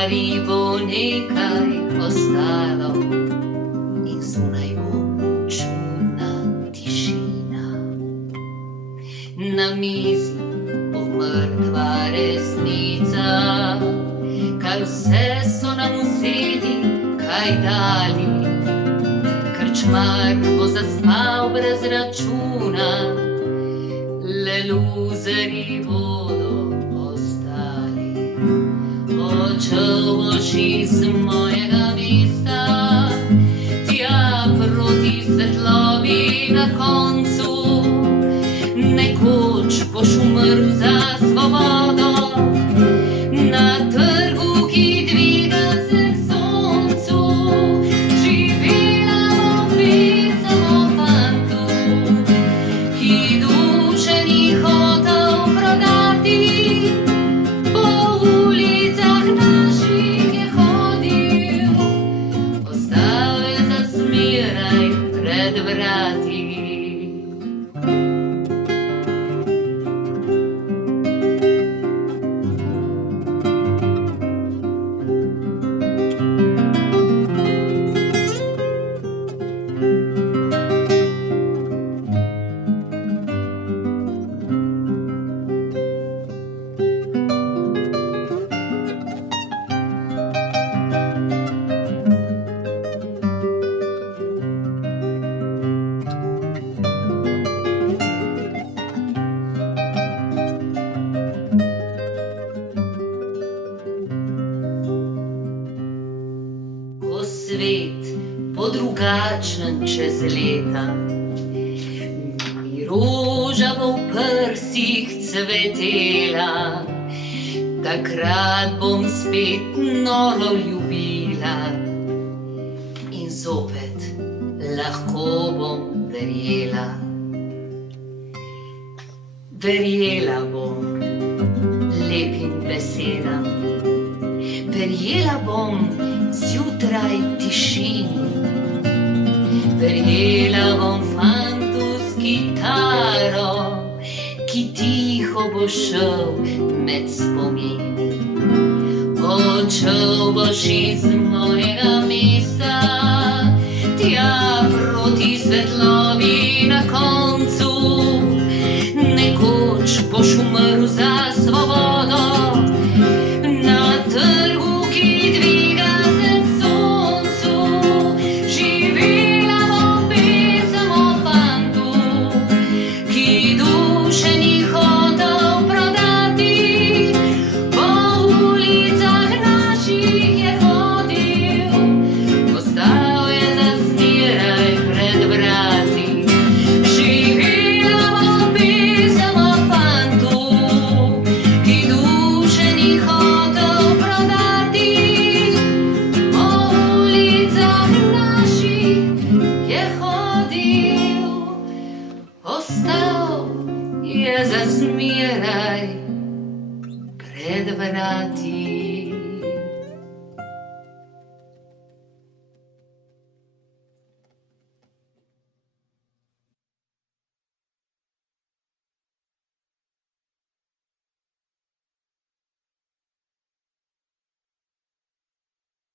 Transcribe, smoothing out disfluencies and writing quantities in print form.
stvari bo nekaj ostalo in zunaj bo čudna tišina. Na mizi bo mrtva resnica, kar vse so nam vzeli, kaj dali. Krčmar bo zaspal brez računa, le luzeri bodo ostali. Odšel boš iz mojega mesta, tja proti svetlobi na koncu. Nekoč boš umrl za svobodo, na trgu, ki dviga se k soncu. Živela bo pesem o fantu, ki duše ni hotel prodati. Po ulicah naših je hodil, ostal je za zmeraj pred vrati. Svet bo drugačen čez leta, mi roža bo v prsih cvetela. Takrat bom spet noro ljubila in zopet lahko bom verjela. Verjela bom lepim besedam, verjela bom zjutraj tišini. Verjela bom fantu s kitaro, ki tiho bo šel med spomini. Odšel boš iz mojega mesta, tja proti svetlobi na koncu. Nekoč boš umrl za svobodo, na trgu, ki dviga se k soncu. Živela bo pesem o fantu, ki duše ni hotel prodati. Po ulicah naših je hodil, ostal je za zmeraj pred vrati. Živela bo pesem o fantu, ki duše ni hotel prodati. Po ulicah naših je hodil, ostal je za zmeraj pred vrati.